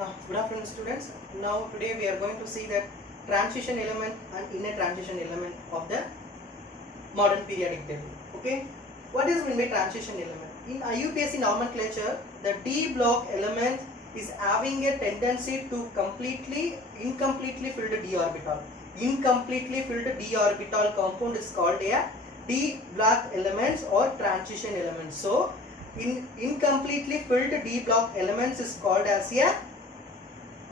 Good afternoon, students. Now today we are going to see the transition element and inner transition element of the modern periodic table. Okay, what is meant by transition element? In IUPAC nomenclature, the D block element is having a tendency to incompletely filled d orbital. Incompletely filled d orbital compound is called a D block elements or transition elements. So, incompletely filled D block elements is called as a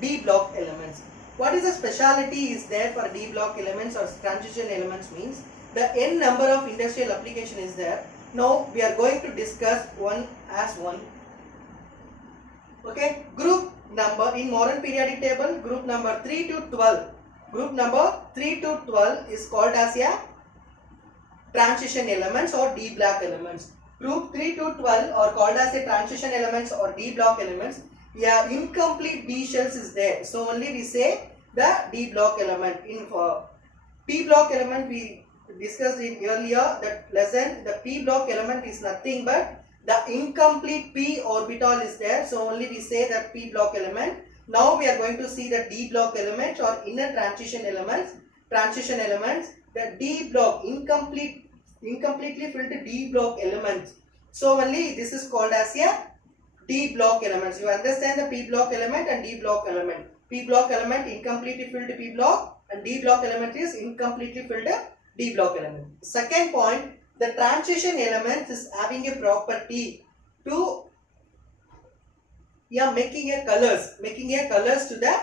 D block elements. What is the speciality is there for D block elements or transition elements means the n number of industrial application is there. Now we are going to discuss one as one. Okay, group number in modern periodic table, group number 3 to 12. Group number 3 to 12 is called as a transition elements or D block elements. Group 3 to 12 are called as a transition elements or D block elements. Yeah, incomplete D shells is there. So only we say the D block element. In P block element we discussed in earlier that lesson. The P block element is nothing but the incomplete P orbital is there. So only we say that P block element. Now we are going to see the D block elements or inner transition elements. Transition elements. The D block incompletely filled D block elements. So only this is called as a D block elements. You understand the P block element and D block element. P block element incompletely filled P block and D block element is incompletely filled D block element. Second point, the transition element is having a property to making a colors to the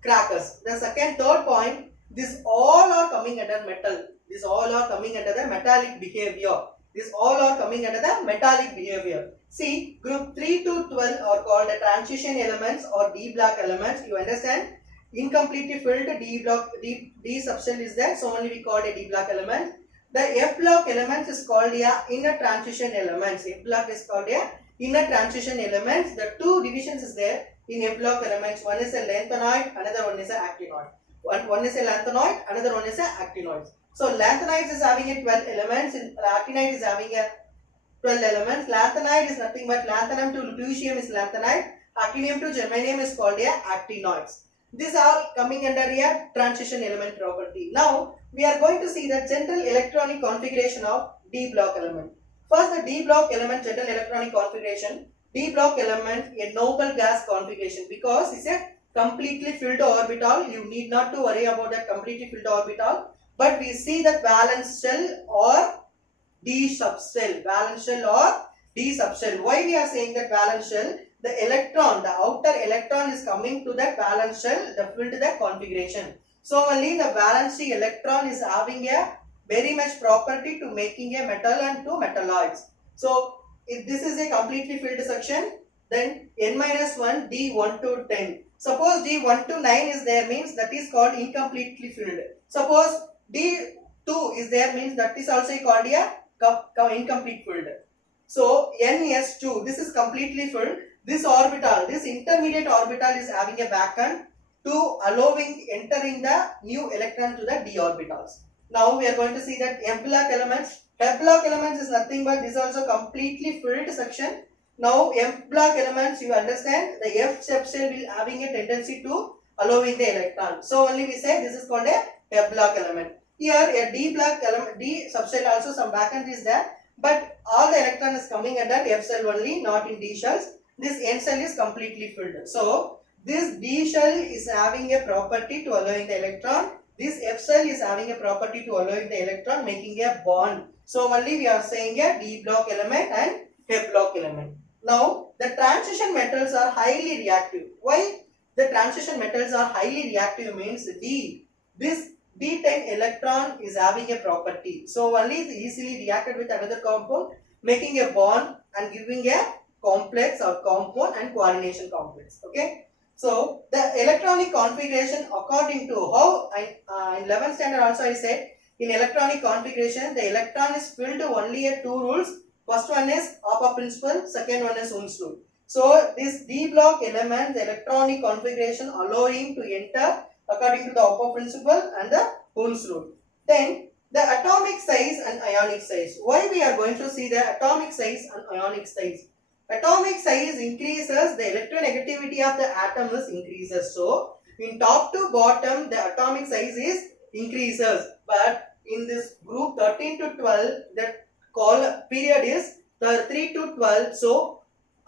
crackers. The third point, this all are coming under metal. These all are coming under the metallic behavior. These all are coming under the metallic behavior. See, group 3 to 12 are called the transition elements or D block elements. You understand? Incompletely filled D block, D subshell is there. So only we call it a D block element. The F block elements is called a inner transition elements. F block is called a inner transition elements. The two divisions is there in F block elements. One is a lanthanoid, another one is a actinoid. One is a lanthanoid, another one is a actinoid. So lanthanoid is having a 12 elements, and actinide is having a 12 elements. Lanthanide is nothing but lanthanum to lutetium is lanthanide. Actinium to germanium is called a actinoids. These are coming under a transition element property. Now we are going to see the general electronic configuration of D block element. First, the D block element general electronic configuration. D block element a noble gas configuration because it's a completely filled orbital. You need not to worry about that completely filled orbital. But we see that valence shell or D subshell. Valence shell or D subshell. Why we are saying that valence shell? The electron, the outer electron is coming to that valence shell, the filled the configuration. So only the valence electron is having a very much property to making a metal and two metalloids. So if this is a completely filled section, then n-1 D1 to 10. Suppose D1 to 9 is there means that is called incompletely filled. Suppose D2 is there means that is also called a incomplete filled. So NS2 this is completely filled. This orbital, this intermediate orbital is having a vacant to allowing entering the new electron to the d orbitals. Now we are going to see that F block elements. F block elements is nothing but this is also completely filled section. Now F block elements you understand the F subshell will having a tendency to allowing the electron. So only we say this is called a F block element. Here a D block element, D subshell also some vacant is there, but all the electron is coming under F cell only, not in D shells. This N cell is completely filled. So this D shell is having a property to allowing the electron. This F cell is having a property to allowing the electron making a bond. So only we are saying a D block element and F block element. Now the transition metals are highly reactive. Why the transition metals are highly reactive means this D10 electron is having a property. So only it is easily reacted with another compound making a bond and giving a complex or compound and coordination complex. Okay. So the electronic configuration according to how in 11th standard also I said in electronic configuration the electron is filled only at two rules. First one is Hopper principle, second one is Ohm's rule. So this D block element the electronic configuration allowing to enter according to the Hopper principle and the Ohm's rule. Then the atomic size and ionic size. Why we are going to see the atomic size and ionic size? atomic size increases, the electronegativity of the atom is increases. So in top to bottom the atomic size is increases, but in this group 13 to 12 the period is the 3 to 12. So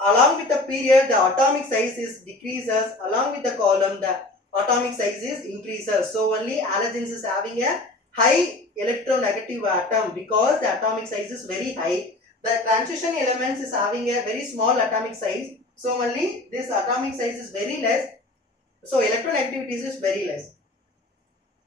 along with the period the atomic size is decreases, along with the column the atomic size is increases. So only halogens is having a high electronegative atom because the atomic size is very high. The transition elements is having a very small atomic size, so only this atomic size is very less, so electronegativity is very less.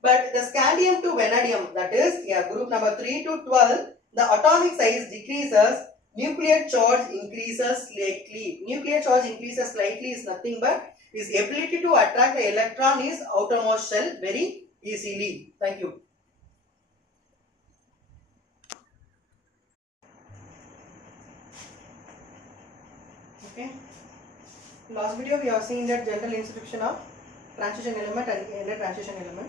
But the scandium to vanadium, that is group number 3 to 12, the atomic size decreases, nuclear charge increases slightly. Nuclear charge increases slightly is nothing but its ability to attract the electron is outermost shell very easily. Thank you. Okay. Last video we have seen that general introduction of transition element and inner transition element.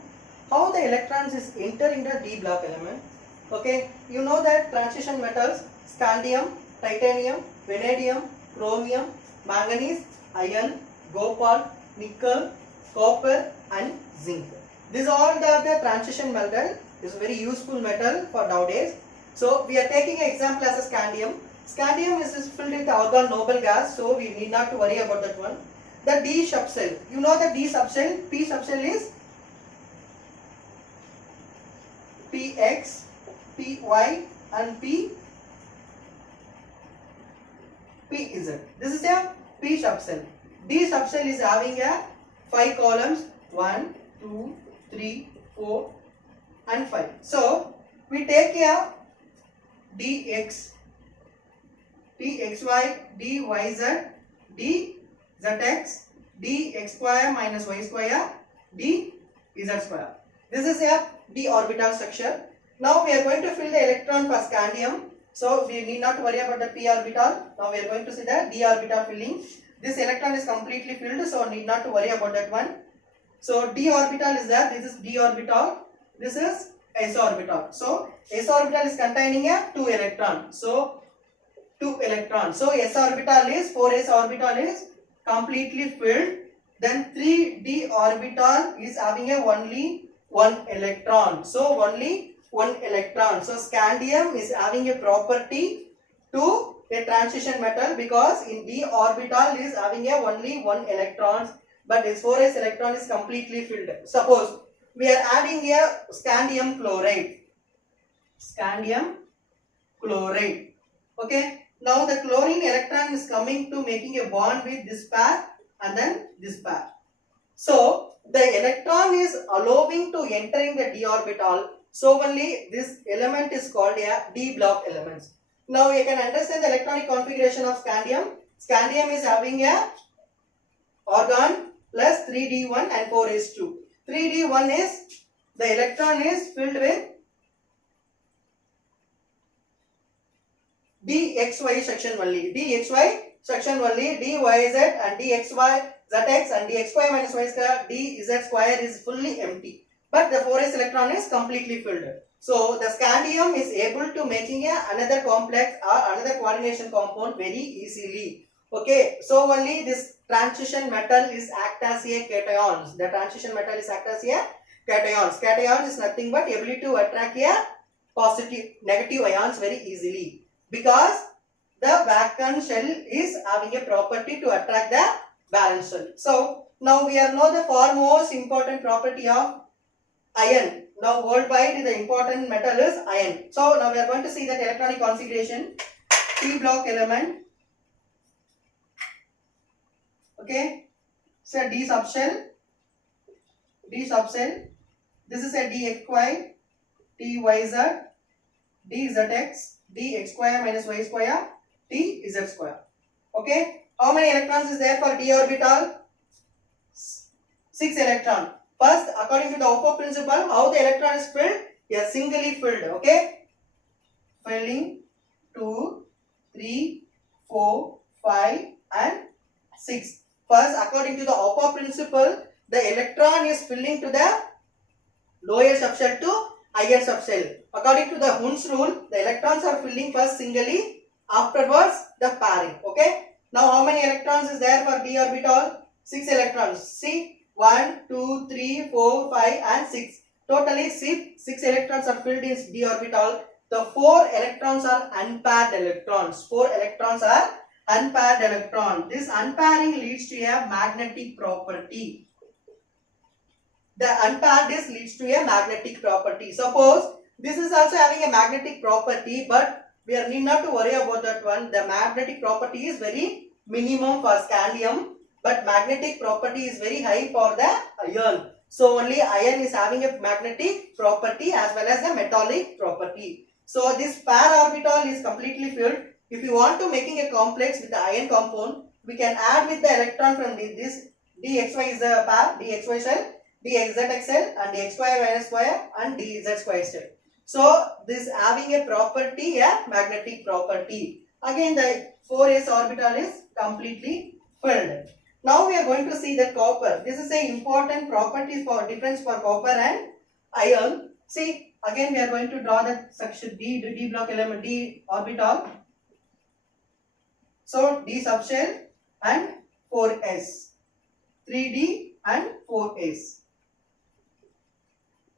How the electrons is entering the d block element. Okay, you know that transition metals scandium, titanium, vanadium, chromium, manganese, iron, copper, nickel, copper and zinc. These all the transition metal is a very useful metal for nowadays. So we are taking an example as a scandium. Scandium is filled with argon noble gas, so we need not to worry about that one. The D subshell, you know the D subshell, P subshell is Px, Py and Pz. This is a P subshell. D subshell is having a 5 columns, 1, 2, 3, 4 and 5. So we take a dx, dxy, dyz, dzx, dx square minus y square, dz square. This is a d orbital structure. Now we are going to fill the electron for scandium. So we need not worry about the p orbital. Now we are going to see the d orbital filling. This electron is completely filled, so need not to worry about that one. So d orbital is there. This is d orbital. This is s orbital. So s orbital is containing a 2 electron. So 2 electrons. So s orbital is 4s orbital is completely filled. Then 3d orbital is having a only 1 electron. So only 1 electron. So scandium is having a property to a transition metal because in d orbital is having a only 1 electron, but its 4s electron is completely filled. Suppose we are adding a scandium chloride. Scandium chloride. Okay. Now the chlorine electron is coming to making a bond with this pair and then this pair. So the electron is allowing to entering the d orbital. So only this element is called a d block elements. Now you can understand the electronic configuration of scandium. Scandium is having a argon plus 3d1 and 4s2. 3d1 is the electron is filled with dxy section only, dxy section only, dyz and dxy, zx and dx square minus y square, dz square is fully empty. But the 4s electron is completely filled. So the scandium is able to making another complex or another coordination compound very easily. Okay, so only this transition metal is act as a cations. The transition metal is act as a cations. Cations is nothing but ability to attract a positive, negative ions very easily because the vacant shell is having a property to attract the valence shell. So now we are know the foremost important property of iron. Now worldwide the important metal is iron. So now we are going to see that electronic configuration. P block element. Okay. So D subshell. D subshell. This is a dxy, dyz, dzx, dx square minus y square, dz square. Okay. How many electrons is there for d orbital? 6 electron. First, according to the Oppo principle, how the electron is filled? Yes, singly filled. Okay. Filling 2, 3, 4, 5 and 6. First, according to the Oppo principle, the electron is filling to the lower subshell to higher subshell. According to the Hund's rule, the electrons are filling first singly, afterwards the pairing. Okay. Now how many electrons is there for d orbital? 6 electrons. See, 1, 2, 3, 4, 5 and 6. Totally 6 electrons are filled in d orbital. The 4 electrons are unpaired electrons. 4 electrons are unpaired electron. This unpairing leads to a magnetic property. The unpairedness leads to a magnetic property. Suppose this is also having a magnetic property, but we are need not to worry about that one. The magnetic property is very minimum for scandium, but magnetic property is very high for the iron. So only iron is having a magnetic property as well as the metallic property. So this pair orbital is completely filled. If you want to making a complex with the iron compound, we can add with the electron from this dxy is a pair, dxy cell, dxz cell and dx square minus square and dz square cell. So this having a property, a magnetic property. Again the 4s orbital is completely filled. Now we are going to see that copper. This is a important property for difference for copper and iron. See, again we are going to draw that section d block element, d orbital. So d subshell and 4s, 3d and 4s.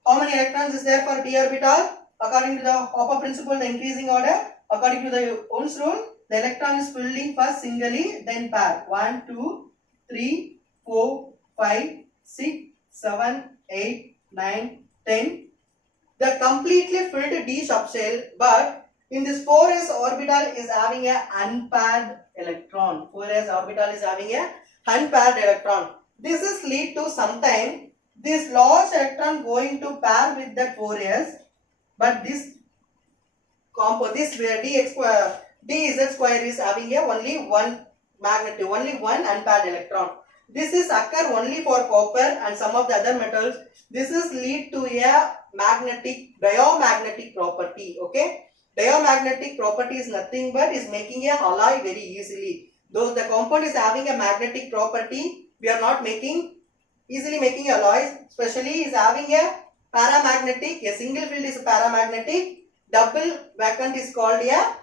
How many electrons is there for d orbital? According to the Hopper principle, the increasing order. According to the Ohm's rule, the electron is filling first singly, then pair. 1, 2, 3, 4, 5, 6, 7, 8, 9, 10. The completely filled d subshell, but in this 4s orbital is having a unpaired electron. 4s orbital is having a unpaired electron. This is lead to sometime this large electron going to pair with that 4s, but this compound, this where dz square is having a only one magnet, only one unpaired electron. This is occur only for copper and some of the other metals. This is lead to a diamagnetic property. Okay, diamagnetic property is nothing but is making a alloy very easily. Though the compound is having a magnetic property, we are not easily making alloys. Especially is having a paramagnetic. A single field is paramagnetic. Double vacant is called a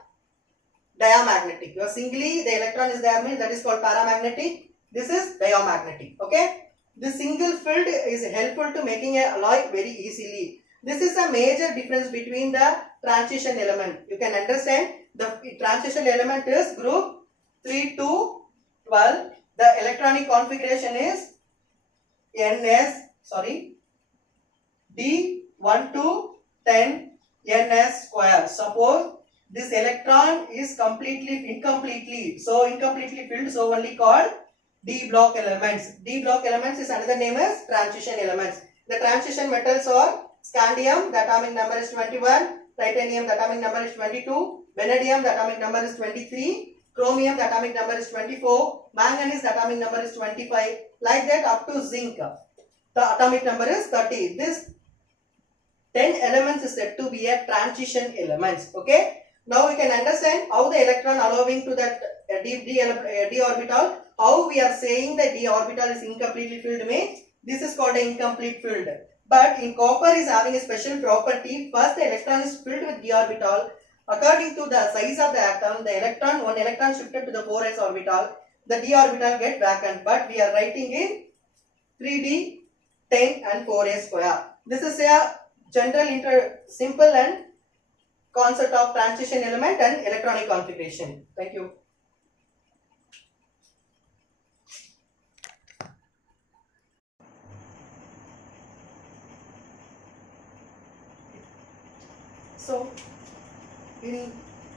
diamagnetic. Your singly the electron is there means that is called paramagnetic. This is diamagnetic. Okay. The single field is helpful to making a alloy very easily. This is a major difference between the transition element. You can understand the transition element is group 3 to 12. The electronic configuration is D1 to 10 ns square. Suppose this electron is incompletely filled, so only called d block elements. D block elements is another name as transition elements. The transition metals are scandium, the atomic number is 21, titanium, the atomic number is 22, vanadium, the atomic number is 23, chromium, the atomic number is 24, manganese, the atomic number is 25, like that up to zinc. The atomic number is 30. This 10 elements is said to be a transition elements. Okay. Now we can understand how the electron allowing to that d orbital. How we are saying that d orbital is incompletely filled means this is called an incomplete filled. But in copper is having a special property. First the electron is filled with d orbital. According to the size of the atom, one electron shifted to the 4s orbital, the d orbital get vacant. But we are writing in 3d, 10 and 4s square. This is a general simple and concept of transition element and electronic configuration. Thank you. So,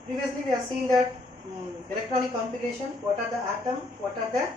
previously we have seen that electronic configuration, what are the atom, what are the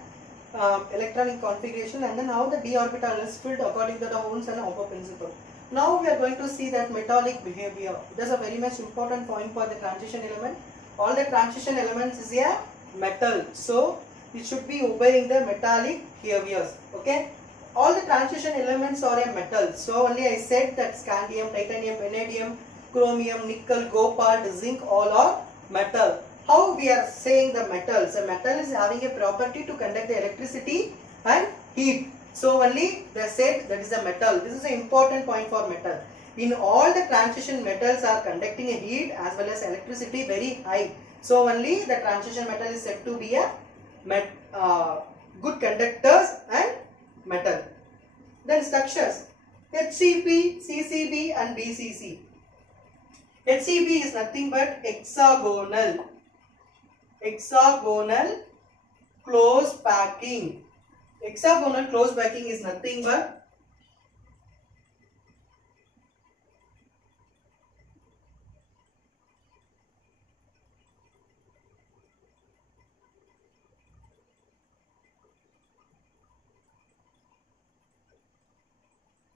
electronic configuration, and then how the d orbital is filled according to the Ohm's and Hopper principle. Now we are going to see that metallic behavior. This is a very much important point for the transition element. All the transition elements is a metal, so it should be obeying the metallic behaviors. Okay. All the transition elements are a metal. So only I said that scandium, titanium, vanadium, chromium, nickel, cobalt, zinc, all are metal. How we are saying the metals? A metal is having a property to conduct the electricity and heat. So only they said that is a metal. This is an important point for metal. In all the transition metals are conducting a heat as well as electricity very high. So only the transition metal is said to be a good conductors and metal. Then structures HCP, CCB and BCC. HCB is nothing but hexagonal close packing. Hexagonal close packing is nothing but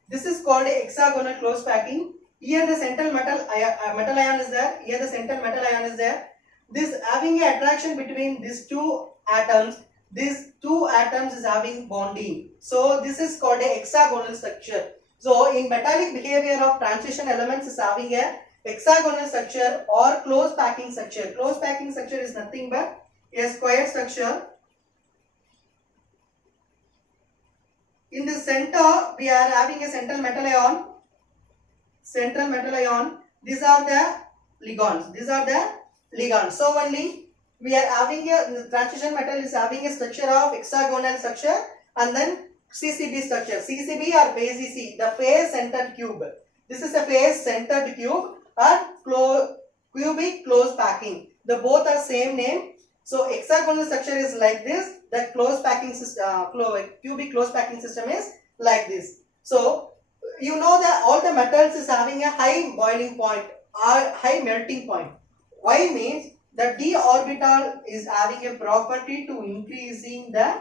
this is called a hexagonal close packing. Here the central metal ion is there. Here the central metal ion is there. This having a attraction between these two atoms. These two atoms is having bonding. So this is called a hexagonal structure. So in metallic behavior of transition elements is having a hexagonal structure or close packing structure. Close packing structure is nothing but a square structure. In the center, we are having a central metal ion. These are the ligands. So only we are having a transition metal is having a structure of hexagonal structure and then CCB structure. CCB or BCC, the face centered cube. This is a face centered cube or cubic close packing. The both are same name. So hexagonal structure is like this. The close packing system, cubic close packing system is like this. So you know that all the metals is having a high boiling point or high melting point. Why means the d orbital is having a property to increasing the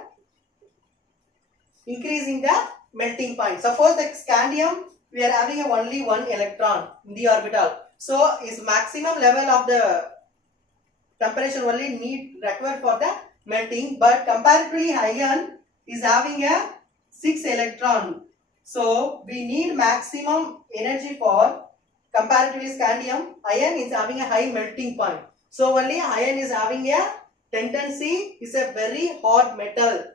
melting point. Suppose the scandium we are having only one electron in the orbital. So is maximum level of the temperature only required for the melting, but comparatively iron is having a 6 electron. So we need maximum energy for comparatively scandium. Iron is having a high melting point. So only iron is having a tendency is a very hot metal.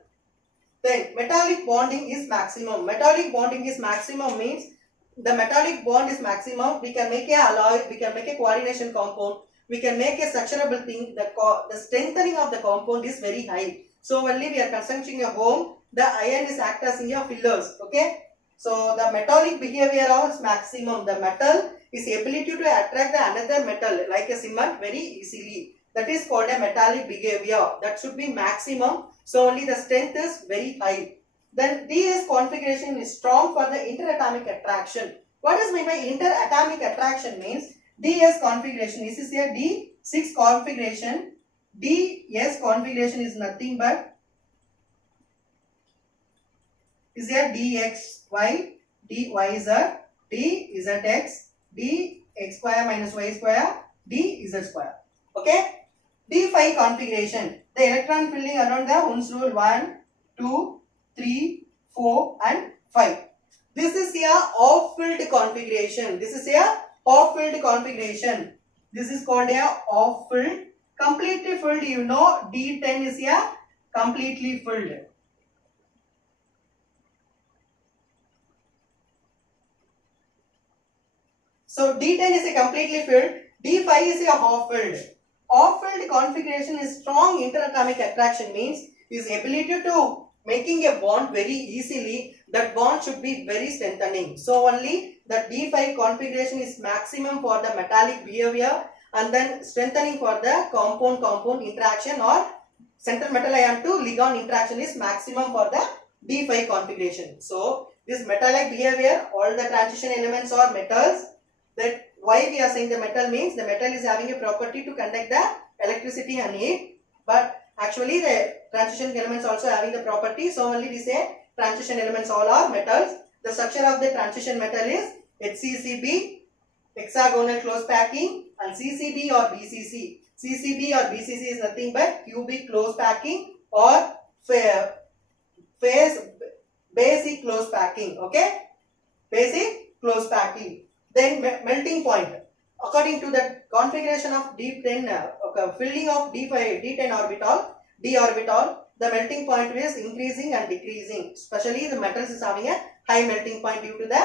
Then metallic bonding is maximum. Metallic bonding is maximum means the metallic bond is maximum. We can make a alloy, we can make a coordination compound, we can make a structurable thing. The strengthening of the compound is very high. So only we are constructing a home, the iron is act as in your pillars. Okay. So the metallic behavior is maximum. The metal is ability to attract the another metal like a cement very easily. That is called a metallic behavior. That should be maximum. So only the strength is very high. Then ds configuration is strong for the interatomic attraction. What is meant by interatomic attraction means ds configuration. This is a D6 configuration. ds configuration is nothing but is a dxy, dyz, dzx, dx square minus y square, dz square. Okay. D5 configuration. The electron filling around the Hund's rule 1, 2, 3, 4 and 5. This is a off-filled configuration. This is called a off-filled. Completely filled, you know, D10 is a completely filled. So D10 is a completely filled. D5 is a half-filled. Off-filled configuration is strong interatomic attraction means is ability to making a bond very easily. That bond should be very strengthening. So only the D5 configuration is maximum for the metallic behavior and then strengthening for the compound interaction or central metal ion to ligand interaction is maximum for the D5 configuration. So this metallic behavior, all the transition elements are metals. That why we are saying the metal means the metal is having a property to conduct the electricity and heat, but actually the transition elements also having the property. So only we say transition elements all are metals. The structure of the transition metal is HCCB, hexagonal close packing, and CCB or BCC. CCB or BCC is nothing but cubic close packing or phase basic close packing. Okay, basic close packing. Then melting point. According to the configuration of D10, filling of D10 orbital, d orbital, the melting point is increasing and decreasing. Especially the metals is having a high melting point due to the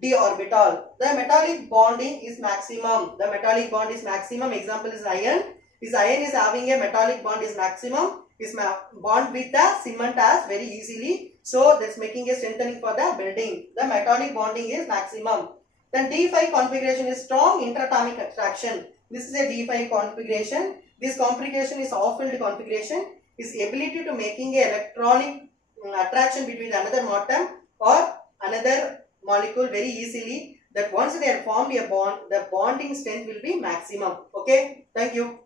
d orbital. The metallic bonding is maximum. Example is iron. This iron is having a metallic bond is maximum. Is bond with the cement as very easily. So that's making a strengthening for the building. The metallic bonding is maximum. Then D5 configuration is strong interatomic attraction. This is a D5 configuration. This configuration is off-field configuration. Is ability to making a electronic attraction between another atom or another molecule very easily. That once they have formed a bond, the bonding strength will be maximum. Okay, thank you.